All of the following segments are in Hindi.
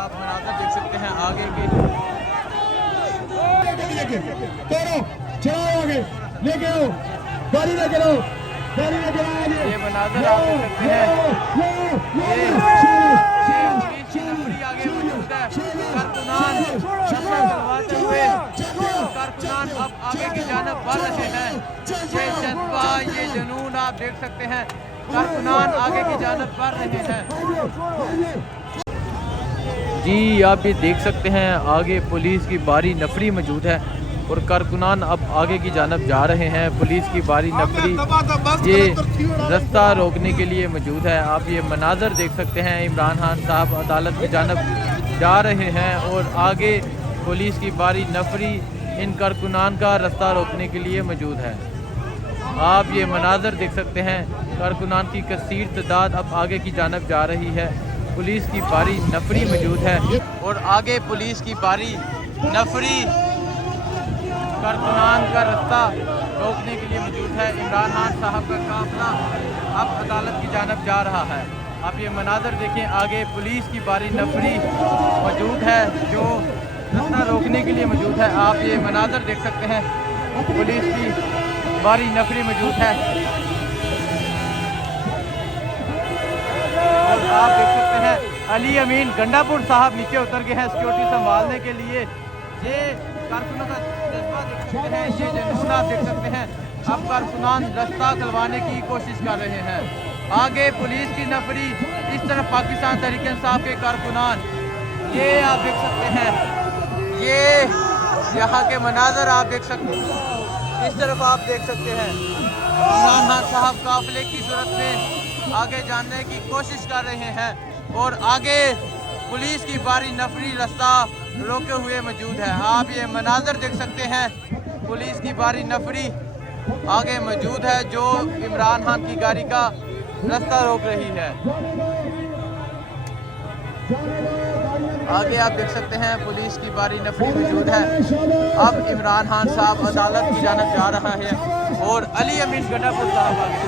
आप मनाजर देख सकते हैं आगे के। चलाओ आगे, लेके आओ गाड़ी, लेके आओ गाड़ी, लेके आओ आगे। ये मनाजर आप देख सकते हैं, ये पुलिस की नफरी आगे मौजूद है। कारकुनान शस्त्र चलवाते हुए कारकुनान अब आगे की जानब बढ़ रहे हैं। ये जज्बा, ये जुनून आप देख सकते हैं, कारकुनान आगे की जानब बढ़ रहे हैं। जी आप ये देख सकते हैं आगे पुलिस की भारी नफरी मौजूद है और कारकुनान अब आगे की जानब जा रहे हैं। पुलिस की भारी नफरी ये रास्ता रोकने के लिए मौजूद है। आप ये मनाजर देख सकते हैं, इमरान खान साहब अदालत की जानब जा रहे हैं और आगे पुलिस की भारी नफरी इन कारकुनान का रास्ता रोकने के लिए मौजूद है। आप ये मनाजर देख सकते हैं, कारकुनान की कसीर तादाद अब आगे की जानब जा रही है। पुलिस की भारी नफरी मौजूद है और आगे पुलिस की भारी नफरी कारकुनान का रास्ता रोकने के लिए मौजूद है। इमरान खान साहब का काफिला अब अदालत की जानब जा रहा है। आप ये मनाजर देखें, आगे पुलिस की भारी नफरी मौजूद है जो रास्ता रोकने के लिए मौजूद है। आप ये मनाजर देख सकते हैं, पुलिस की भारी नफरी मौजूद है और आप देख सकते हैं अली अमीन गंडापुर साहब नीचे उतर गए हैं सिक्योरिटी संभालने के लिए। ये कारकुनों का जज्बा देख सकते हैं, ये जुनून आप देख सकते हैं। अब कारकुनान रास्ता खुलवाने की कोशिश कर रहे हैं। आगे पुलिस की नफरी, इस तरफ पाकिस्तान तहरीक इंसाफ के कारकुनान, ये आप देख सकते हैं, ये यहाँ के मनाजर आप देख सकते हैं। इस तरफ आप देख सकते हैं इमरान खान साहब काफिले की सूरत में आगे जाने की कोशिश कर रहे हैं और आगे पुलिस की भारी नफरी रास्ता रोके हुए मौजूद है। आप ये मनाजर देख सकते हैं, पुलिस की भारी नफरी आगे मौजूद है जो इमरान खान की गाड़ी का रास्ता रोक रही है। आगे आप देख सकते हैं पुलिस की भारी नफरी मौजूद है। अब इमरान खान साहब अदालत की जानब जा रहा है और अली अमीन गंडापुर साहब आगे।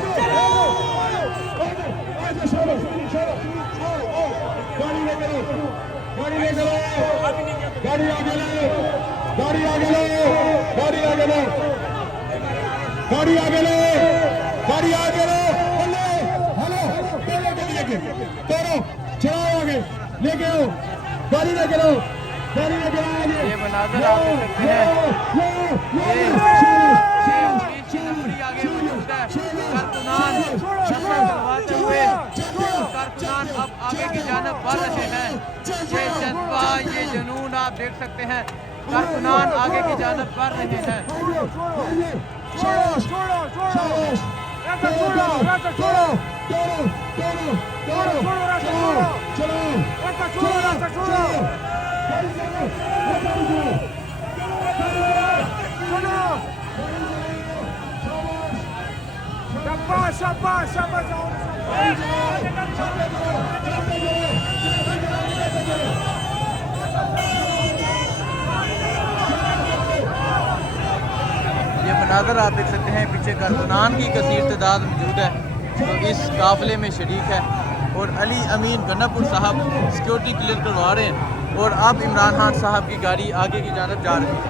गाड़ी आगे लो, गाड़ी आगे लो, गाड़ी आगे लो, गाड़ी आगे लो, गाड़ी आगे लो, हेलो हेलो, करो चलाओ आगे, लेके आओ गाड़ी, लेके लो गाड़ी, लेके आओ आगे। ये मनाजर आप देख सकते हैं, ये पुलिस की नफरी आगे मौजूद है। कारकुनान शस्त्र चलवाते हुए कारकुनान अब आगे की जानब बढ़ रहे हैं। ये जज्बा, ये जुनून आप देख सकते हैं, कारकुनान आगे की जानब बढ़ रहे हैं। ये मनाजर आप देख सकते हैं, पीछे कारकुनान की कसीर तादाद मौजूद है जो इस काफिले में शरीक है और अली अमीन गन्नापुर साहब सिक्योरिटी क्लियर करवा रहे हैं और अब इमरान खान साहब की गाड़ी आगे की जानब जा रही है।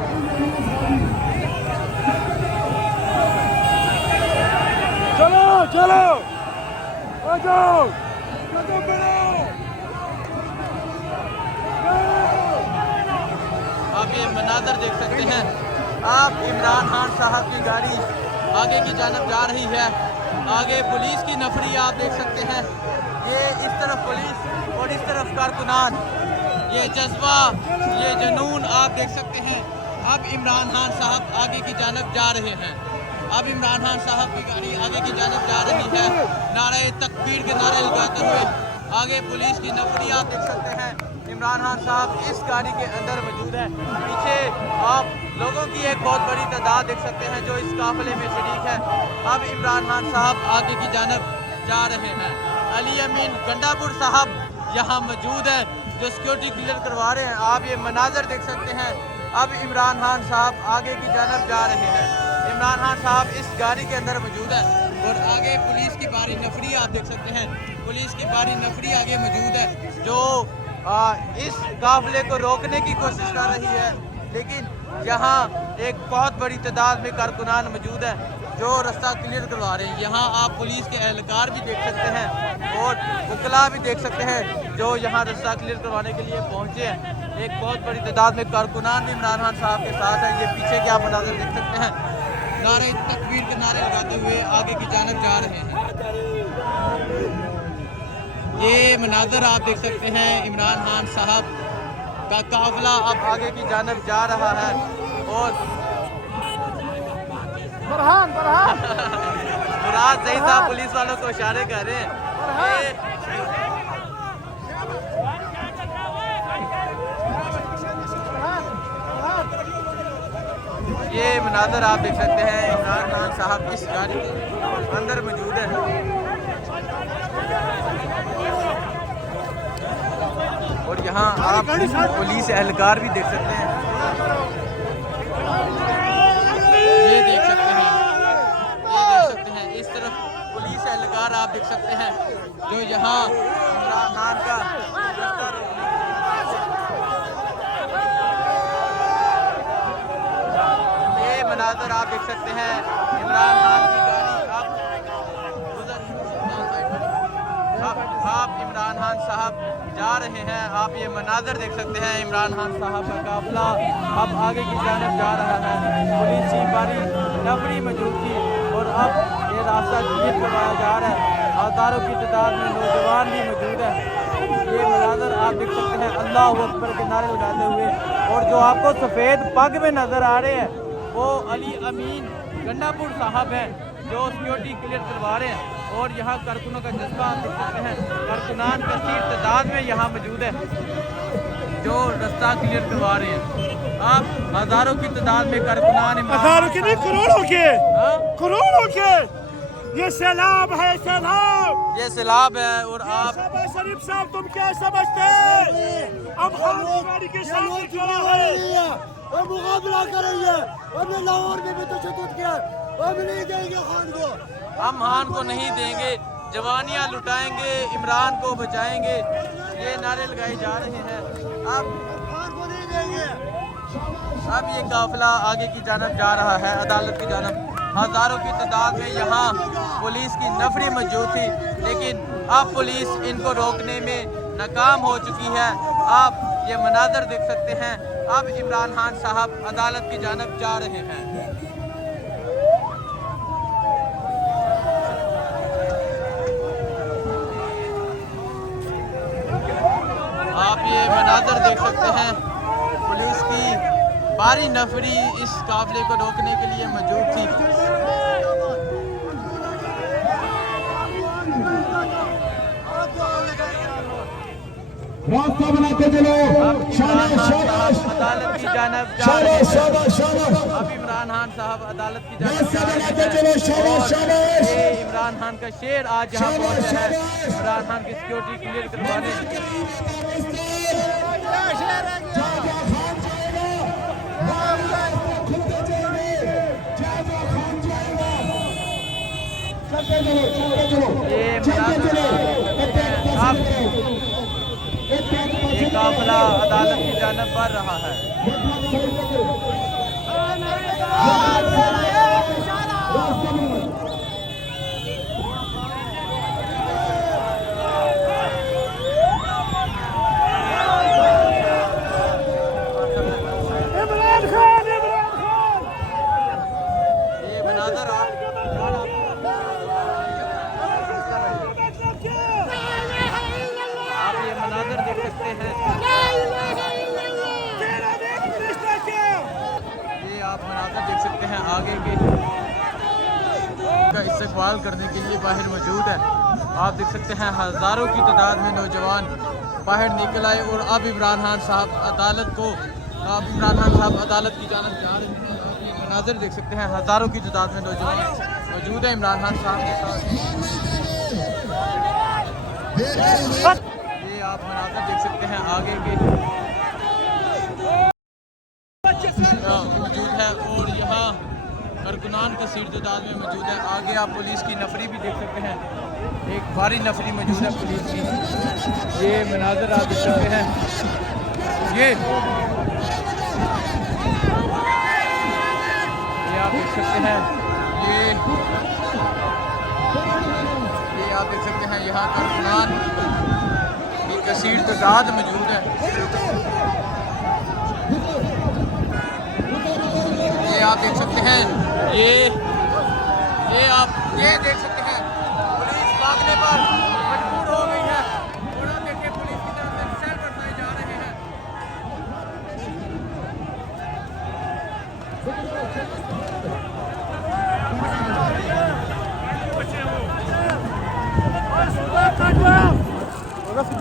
चलो चलो आ जाओ, आप ये मनाजर देख सकते हैं, आप इमरान खान साहब की गाड़ी आगे की जानब जा रही है। आगे पुलिस की नफरी आप देख सकते हैं, ये इस तरफ पुलिस और इस तरफ कारकुनान, ये जज्बा, ये जुनून आप देख सकते हैं। अब इमरान खान साहब आगे की जानब जा रहे हैं। अब इमरान खान साहब की गाड़ी आगे की जानब जा रही है, नारे तकबीर के नारे लगाते हुए। आगे पुलिस की नफरी आप देख सकते हैं, इमरान खान साहब इस गाड़ी के अंदर मौजूद है। पीछे आप लोगों की एक बहुत बड़ी तादाद देख सकते हैं जो इस काफिले में शरीक है। अब इमरान खान साहब आगे की जानब जा रहे हैं। अली अमीन गंडापुर साहब यहाँ मौजूद है जो सिक्योरिटी क्लियर करवा रहे हैं। आप ये मनाजर देख सकते हैं, अब इमरान खान साहब आगे की जानब जा रहे हैं। इमरान खान साहब इस गाड़ी के अंदर मौजूद है और आगे पुलिस की भारी नफरी आप देख सकते हैं, पुलिस की भारी नफरी आगे मौजूद है जो इस काफिले को रोकने की कोशिश कर रही है, लेकिन यहाँ एक बहुत बड़ी तादाद में कारकुनान मौजूद है जो रास्ता क्लियर करवा रहे हैं। यहाँ आप पुलिस के एहलकार भी देख सकते हैं और वकला भी देख सकते हैं जो यहाँ रास्ता क्लियर करवाने के लिए पहुँचे हैं। एक बहुत बड़ी तादाद में कारकुनान भी इमरान खान साहब के साथ हैं। ये पीछे के आप मनाज़र देख सकते हैं, नारे तकबीर के नारे लगाते हुए आगे की जानब जा रहे हैं। ये मनाज़र आप देख सकते हैं, इमरान खान साहब का काफिला अब आगे की जानब जा रहा है और मुराद सही था, पुलिस वालों को इशारे कर रहे हैं। ये मनाज़र आप देख सकते हैं, इमरान खान साहब इस गाड़ी के अंदर मौजूद है और यहाँ आप पुलिस एहलकार भी देख सकते हैं। ये देख सकते हैं, इस तरफ पुलिस एहलकार आप देख सकते हैं जो यहाँ इमरान खान का मनाज़र आप देख सकते हैं। इमरान खान की गाड़ी आप इमरान खान साहब जा रहे हैं। आप ये मनाज़र देख सकते हैं, इमरान खान साहब का काफिला अब आगे की जानब जा रहा है। पुलिस की भारी नफरी मौजूद थी और अब ये रास्ता क्लियर करवाया जा रहा है। हज़ारों की तादाद में नौजवान भी मौजूद है। ये मनाज़र आप देख सकते हैं, अल्लाह अकबर के नारे लगाते हुए। और जो आपको सफ़ेद पग में नज़र आ रहे हैं वो अली अमीन गंडापुर साहब हैं जो सिक्योरिटी क्लियर करवा रहे हैं। और यहाँ कारकुनों का जज्बा आप देख सकते हैं, कारकुनान कसीर तादाद में यहाँ मौजूद है जो रास्ता क्लियर करवा रहे हैं। आप हज़ारों की तादाद में कारकुनान, हज़ारों के नहीं करोड़ों के ये सैलाब है, सैलाब, ये सैलाब है। और आप शरीफ साहब तुम क्या समझते हैं? अब गाड़ी के सामने खड़ा है और मुकाबला कर रही है। हमने लाहौर में भी तशद्दुद किया, हम नहीं देंगे खान को, हम खान को नहीं देंगे, जवानियाँ लुटाएंगे, इमरान को बचाएंगे, ये नारे लगाए जा रहे हैं। अब खान को नहीं देंगे। अब ये काफिला आगे की जानब जा रहा है, अदालत की जानब। हज़ारों की तादाद में यहाँ पुलिस की नफरी मौजूद थी, लेकिन अब पुलिस इनको रोकने में नाकाम हो चुकी है। आप ये मनाज़र देख सकते हैं, अब इमरान खान साहब अदालत की जानब जा रहे हैं। आप ये मनाज़र देख सकते हैं, पुलिस की भारी नफरी इस काफिले को रोकने के लिए मौजूद थी। रास्ता बनाते चलो, शाबाश शाबाश, अदालत की जानब जा रहे हैं। शाबाश शाबाश, अब इमरान खान साहब अदालत की जानब रास्ता जा रहे बनाते हैं। चलो, शाबाश शाबाश, ये इमरान खान का शेर आज यहाँ पहुँचा है, इमरान खान की सिक्योरिटी क्लियर करवाने। ये ये काफिला अदालत की जानब बढ़ रहा है। ये मनाज़र आप ये मनाज़र देख सकते हैं। ये आप मनाज़र देख सकते हैं, आगे के का इस्तकबाल करने के लिए बाहर मौजूद है। आप देख सकते हैं, हज़ारों की तादाद में नौजवान बाहर निकल आए और अब इमरान खान साहब अदालत की जानब जा रहे हैं। आप ये मनाज़र देख सकते हैं, हज़ारों की तादाद में नौजवान मौजूद है इमरान खान साहब के साथ। ये आप मनाज़र देख सकते हैं, आगे के मौजूद है और यहाँ कारकुनान कसीर तादाद में मौजूद है। आगे आप पुलिस की नफरी भी देख सकते हैं। एक भारी नफरी मौजूद है पुलिस की। ये मनाजर आप देख सकते हैं। ये आप देख सकते हैं। ये आप देख सकते हैं यहाँ कारकुनान की कसीर तादाद मौजूद है। ये आप देख सकते हैं। ये देख सकते हैं पुलिस भागने पर मजबूर हो गई है। और आप देखिए पुलिस की तरफ से सेल बरसाए जा रहे हैं। Agora fica